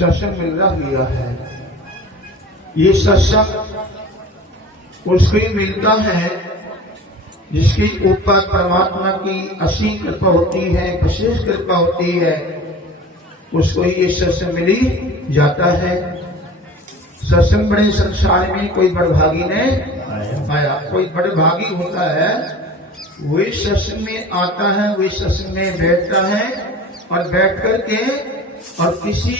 सत्संग मिलना गया है। ये सत्संग उसको ही मिलता है जिसके ऊपर परमात्मा की असीम कृपा होती है, विशेष कृपा होती है, उसको ही ये सत्संग मिल ही जाता है। सत्संग बड़े संसार में कोई बड़भागी नहीं आया। कोई बड़भागी होता है वही सत्संग में आता है, वही सत्संग में बैठता है और बैठ करके और किसी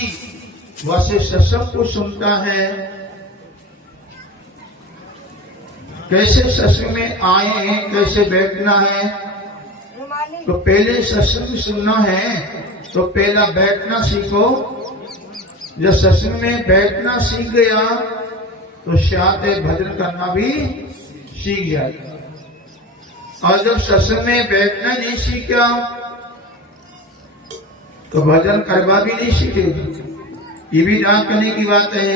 वासे सत्संग को सुनता है। कैसे सत्संग में आए हैं, कैसे बैठना है, तो पहले सत्संग सुनना है तो पहला बैठना सीखो। जब सत्संग में बैठना सीख गया तो शायद भजन करना भी सीख जाएगा। और जब सत्संग में बैठना नहीं सीखा तो भजन करवा भी नहीं सीखेगी। ये भी ध्यान करने की बात है।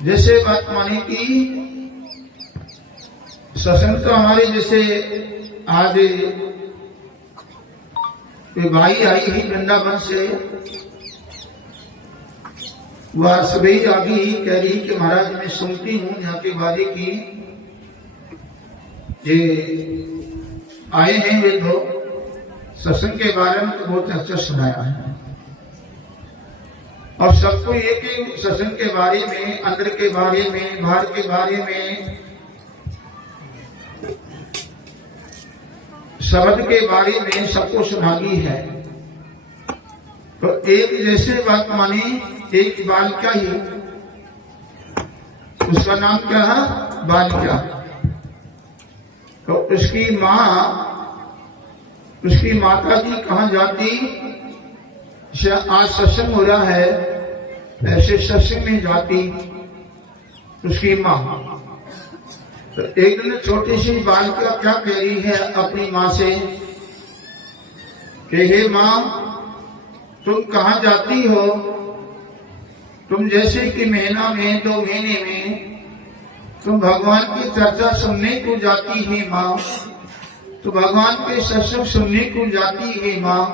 जैसे बात मानी कि सत्संग तो हमारे जैसे आज भाई आई ही वृंदावन से, वह सुबह आ गई, कह रही कि महाराज मैं सुनती हूँ यहाँ के बारे की, ये आए हैं वे तो सत्संग के बारे में तो बहुत अच्छा सुनाया है। और सबको ये कि सत्संग के बारे में, अंदर के बारे में, बाहर के बारे में, शब्द के बारे में सबको सुनाई है। तो एक जैसे बात मानी, एक बालिका ही, उसका नाम क्या है? बालिका। तो उसकी माता जी कहाँ जाती? आज सत्संग हो रहा है, ऐसे सत्संग में जाती उसकी माँ। तो एक दिन छोटी सी बालिका क्या कह रही है अपनी माँ से कि हे माँ, तुम कहाँ जाती हो? तुम जैसे कि महीना में, 2 महीने में तुम भगवान की चर्चा सुनने को जाती है माँ, तो भगवान के सत्संग सुनने को जाती है माँ।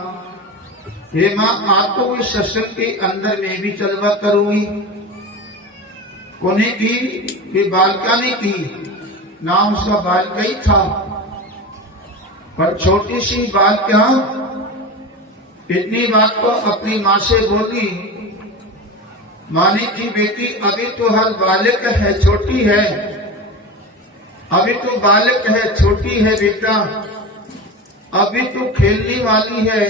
हे माँ, आप तो इस सत्संग के अंदर में भी चलवा करूंगी। कोने की? ये बालिका ने की, नाम उसका बालिका ही था। पर छोटी सी बालिका इतनी बात को अपनी माँ से बोली। माने की बेटी अभी तो हर बालक है, छोटी है, अभी तो बालक है, छोटी है बेटा, अभी तो खेलने वाली है,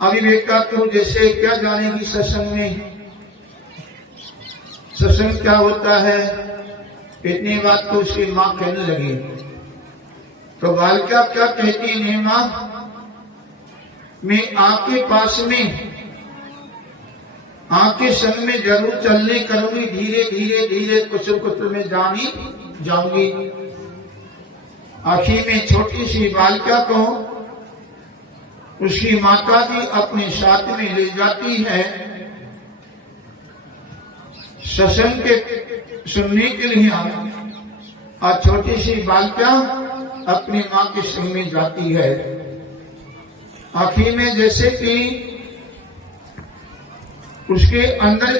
अभी बेटा तू जैसे क्या जानेगी सत्संग में, सत्संग क्या होता है। इतनी बात तो उसकी माँ कहने लगी। तो बालिका क्या कहती है? माँ, मैं आपके पास में, आपके संग में जरूर चलने करूंगी, धीरे धीरे धीरे कुछ कुछ में जाऊंगी। आखिर में छोटी सी बालिका को उसकी माता जी अपने साथ में ले जाती है सत्संग के सुनने के लिए। और छोटी सी बालिका अपनी माँ के संग में जाती है। आखिर में जैसे कि उसके अंदर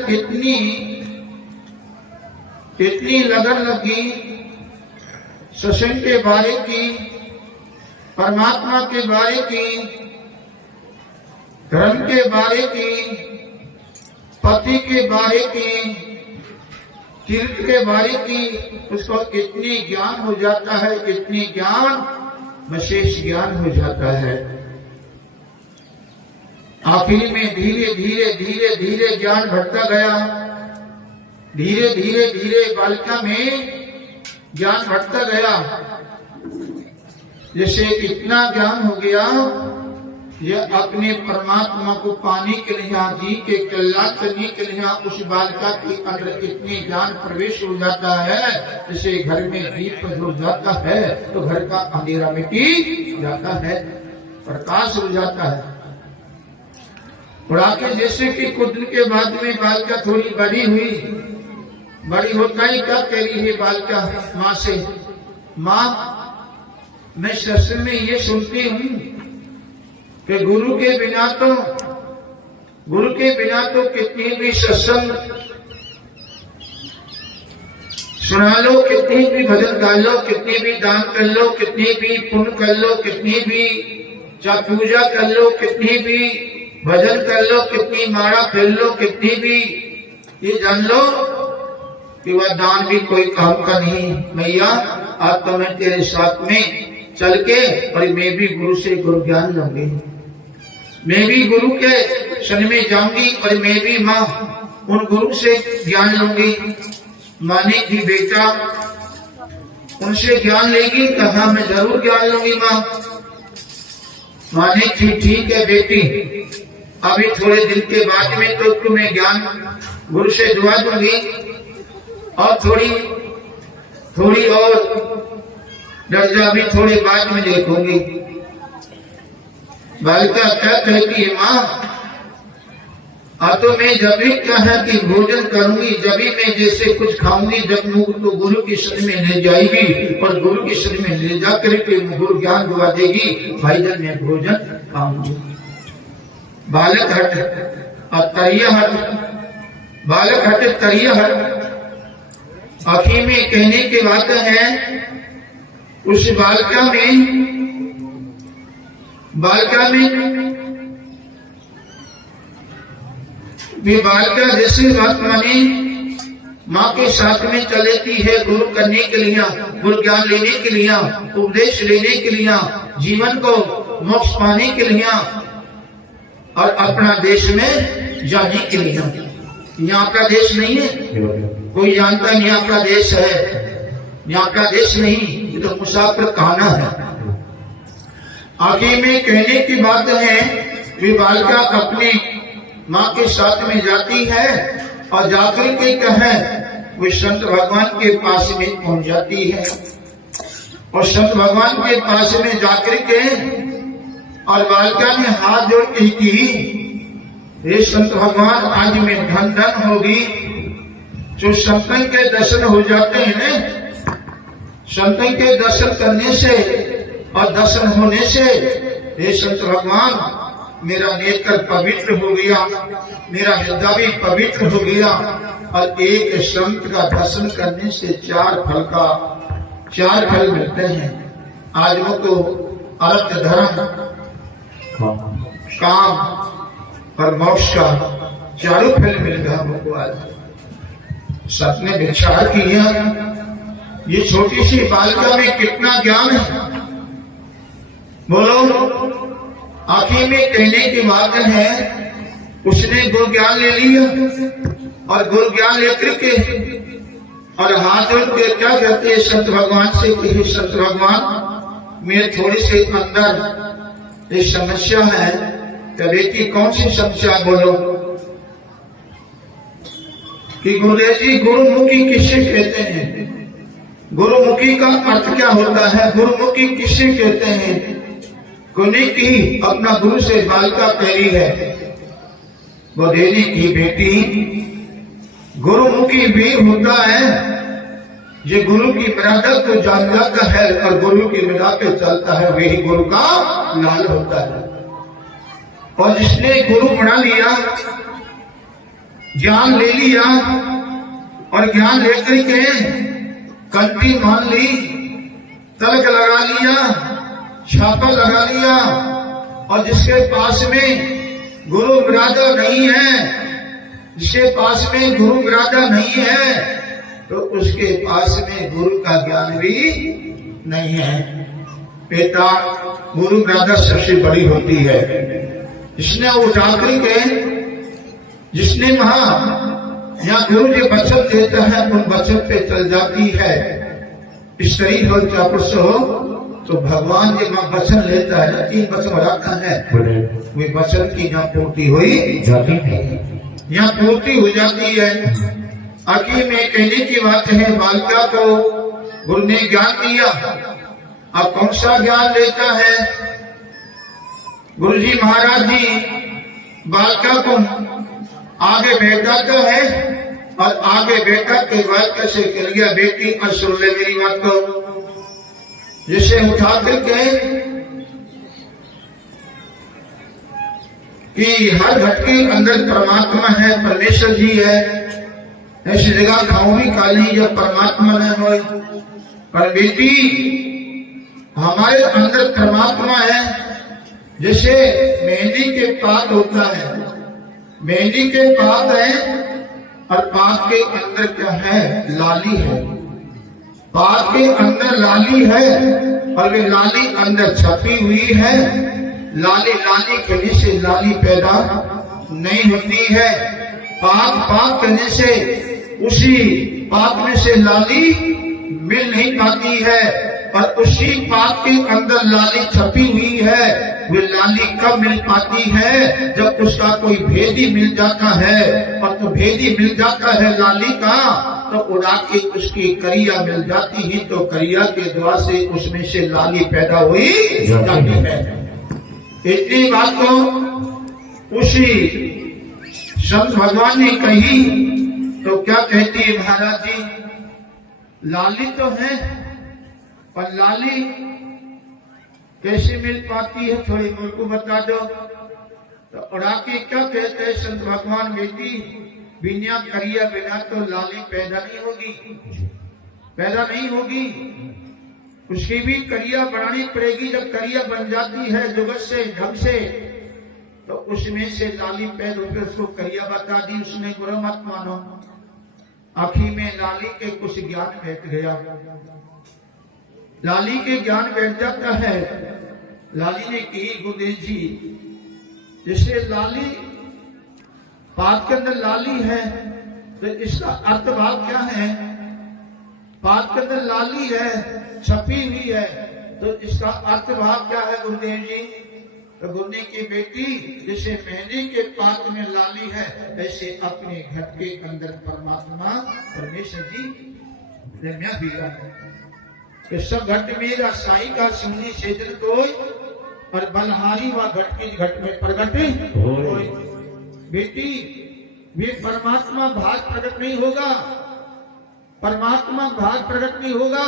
इतनी लगन लगी सत्संग के बारे की, परमात्मा के बारे की, धर्म के बारे की, पति के बारे की, तीर्थ के बारे की, उसको इतनी ज्ञान हो जाता है, इतनी ज्ञान, विशेष ज्ञान हो जाता है। आखिर में धीरे धीरे धीरे धीरे ज्ञान बढ़ता गया। धीरे धीरे धीरे बालिका में ज्ञान बढ़ता गया। जैसे इतना ज्ञान हो गया, ये अपने परमात्मा को पाने के लिए, जी के कल्याण करने के लिए उस बालिका के अंदर इतने ज्ञान प्रवेश हो जाता है, जैसे घर में दीप हो जाता है तो घर का अंधेरा मिटी जाता है, प्रकाश हो जाता है। और आगे जैसे कि कुछ दिन के बाद में बालिका थोड़ी बड़ी हुई, बड़ी होता ही क्या कह रही है बालिका माँ से? माँ, मैं सत्संग में ये सुनती हूँ कि गुरु के बिना तो गुरु के बिना तो कितनी भी सत्संग सुना लो, कितनी भी भजन गा लो, कितनी भी दान कर लो, कितनी भी पुण्य कर लो, कितनी भी पूजा कर लो, कितनी भी भजन कर लो, कितनी माला फिर लो, कितनी भी ये जान लो कि वह दान भी कोई काम का नहीं। मैया आज तो मैं तेरे साथ में चल के और मैं भी गुरु से गुरु ज्ञान लूंगी, मैं भी गुरु के शरण में जाऊंगी और मैं भी माँ उन गुरु से ज्ञान लूंगी। माने की बेटा उनसे ज्ञान लेगी, कहा मैं जरूर ज्ञान लूंगी माँ। माने की ठीक है बेटी, अभी थोड़े दिन के बाद में तो तुम्हें ज्ञान गुरु से दुआ दूंगी और थोड़ी और दर्जा भी थोड़ी बाद में देखूंगी। बालिका क्या कहती है माँ, तो मैं जब भी कहा कि भोजन करूंगी, जब भी मैं जैसे कुछ खाऊंगी, जब मुझ तो गुरु की शरण में ले जाएगी और गुरु की शरण में ले जाकर के गुरु ज्ञान दुआ देगी, भाई जब मैं भोजन खाऊंगी। बालक हट और तरिया हट, बालक हट तरिया हट। आखिर में कहने की बात है उस बालिका जैसे बात माने माँ के साथ में चलती है गुरु करने के लिए, गुरु ज्ञान लेने के लिए, उपदेश लेने के लिए, जीवन को मोक्ष पाने के लिए और अपना देश में जाने के लिए। यहाँ का देश नहीं है, कोई जानता नहीं यहाँ का देश है, यहाँ का देश नहीं, ये तो मुसाफिर खाना है। आगे में कहने की बात है कि बालिका अपने माँ के साथ में जाती है और जाकर के कहे वो संत भगवान के पास में पहुंच जाती है और संत भगवान के पास में जाकर के और बालिका ने हाथ जोड़ के की, हे संत भगवान आज में धन धन होगी। जो संतन के दर्शन हो जाते हैं, संतन के दर्शन करने से और दर्शन होने से, हे संत भगवान मेरा नेत्र पवित्र हो गया, मेरा हृदय भी पवित्र हो गया और एक संत का दर्शन करने से चार फल मिलते हैं। आज वो तो अर्थ धर्म काम और मोक्ष का चारों फल मिल गया हमको। आज सपने विचार किया, ये छोटी सी बालिका में कितना ज्ञान है, बोलो। आखिर में कहने की बात है उसने गुरु ज्ञान ले लिया और गुरु ज्ञान लेकर के और हाथ जोड़ के क्या कहते हैं संत भगवान से कि संत भगवान मेरे थोड़ी से अंदर एक समस्या है। कभी की कौन सी समस्या बोलो कि गुरुदेव जी गुरुमुखी किससे कहते हैं, गुरुमुखी का अर्थ क्या होता है, गुरुमुखी किससे कहते हैं। गुनी की अपना गुरु से बालिका कह है, वो देवी की बेटी गुरुमुखी भी होता है, ये गुरु की मर्यादा को जान जाता है और गुरु की मर्यादा पे चलता है, वही गुरु का लाल होता है। और जिसने गुरु बना लिया, ज्ञान ले लिया और ज्ञान लेकर के कंठी मान ली, तलक लगा लिया, छापा लगा लिया और जिसके पास में गुरु मर्यादा नहीं है, जिसके पास में गुरु मर्यादा नहीं है तो उसके पास में गुरु का ज्ञान भी नहीं है। बेटा गुरु मर्यादा सबसे बड़ी होती है। जिसने उठाकर के जिसने यहाँ गुरु जो वचन देता है उन वचन पे चल जाती है, स्त्री हो या पुरुष हो, तो भगवान के मां वचन लेता है, 3 वचन रखा है, वे वचन की यहाँ पूर्ति हुई जाती है, यहाँ पूर्ति हो जाती है। आखिर में कहने की बात है बालिका को गुरु ने ज्ञान दिया। अब कौन सा ज्ञान लेता है गुरु जी महाराज जी, बालिका को आगे बैठाता है और आगे बैठा के बाद कैसे कर गया, बेटी और सुन ले मेरी बात को, जिसे उठा करके कि हर घट के अंदर परमात्मा है, परमेश्वर जी है। ऐसी जगह खाऊं भी काली जब परमात्मा न हो। पर बेटी हमारे अंदर परमात्मा है। जैसे मेहंदी के पात होता है, मेहंदी के पात है और पात के अंदर क्या है? लाली है। पात के अंदर लाली है और वे लाली अंदर छपी हुई है। लाली लाली कहने से लाली पैदा नहीं होती है। पात पात कहने से उसी पात में से लाली मिल नहीं पाती है। और उसी पात के अंदर लाली छपी हुई है। वे लाली कब मिल पाती है? जब उसका कोई भेदी मिल जाता है। और तो भेदी मिल जाता है लाली का, तो उड़ा के उसकी करिया मिल जाती है। तो करिया के द्वार से उसमें से लाली पैदा हुई जाती है। इतनी बात तो उसी संत भगवान ने कही। तो क्या कहती है महाराज जी? लाली तो है, पर लाली कैसे मिल पाती है? थोड़ी मेरे को बता दो। तो उड़ा के क्या कहते हैं संत भगवान? बेटी बिना करिया बिना तो लाली पैदा नहीं होगी, पैदा नहीं होगी। उसकी भी करिया बढ़ानी पड़ेगी। जब करिया बन जाती है जुगत से ढंग से, तो उसमें से लाली पैदा होकर उसको करिया बता दी उसने। बुरा मत मानो। आखिर में लाली के कुछ ज्ञान बैठ गया। लाली के ज्ञान बैठ जाता है। लाली ने कही गुरुदेव जी, जैसे लाली पात के अंदर लाली है, तो इसका अर्थभाव क्या है? पात के अंदर लाली है, छपी हुई है, तो इसका अर्थभाव क्या है गुरुदेव जी? तो गुरुदेव की बेटी, जैसे मेहंदी के पात में लाली है, ऐसे अपने घट के अंदर परमात्मा परमेश्वर जी रम्या भी है। सब घट मेरा साई का सुनी सेजन कोई, और बलहारी व घट की घट में प्रगट होय। बेटी वे परमात्मा भाग प्रकट नहीं होगा। परमात्मा भाग प्रकट नहीं होगा।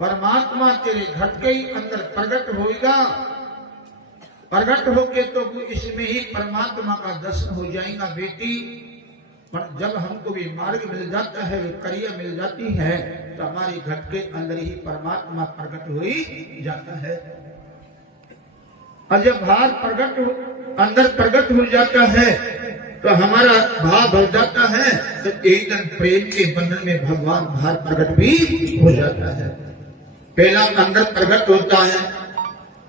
परमात्मा तेरे घट के ही अंदर प्रकट होगा। प्रकट होके तो इसमें ही परमात्मा का दर्शन हो जाएगा बेटी। पर जब हमको भी मार्ग मिल जाता है, करिया मिल जाती है, तो हमारी घट के अंदर ही परमात्मा प्रकट हो ही जाता है। और जब भाव प्रकट अंदर प्रकट हो जाता है, तो हमारा भाव बढ़ जाता है। तो एक दिन प्रेम के बंधन में भगवान भाव प्रकट भी हो जाता है। पहला अंदर प्रकट होता है।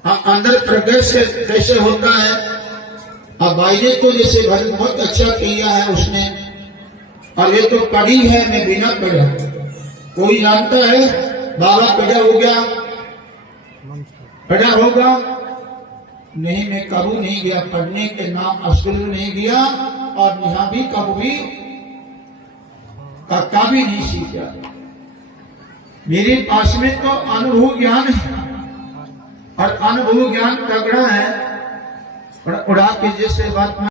अंदर प्रकट से कैसे होता है? अब बाइने तो जैसे भजन बहुत अच्छा किया है उसने, और ये तो पढ़ी है, मैं बिना पढ़ा। कोई जानता है बाबा पढ़ा हो गया, पढ़ा होगा? नहीं, मैं कभी नहीं गया पढ़ने के नाम स्कूल में नहीं गया, और यहाँ भी कभी भी नहीं सीखा। मेरे पास में तो अनुभव ज्ञान है, और अनुभव ज्ञान तगड़ा है। और उड़ा के जैसे बात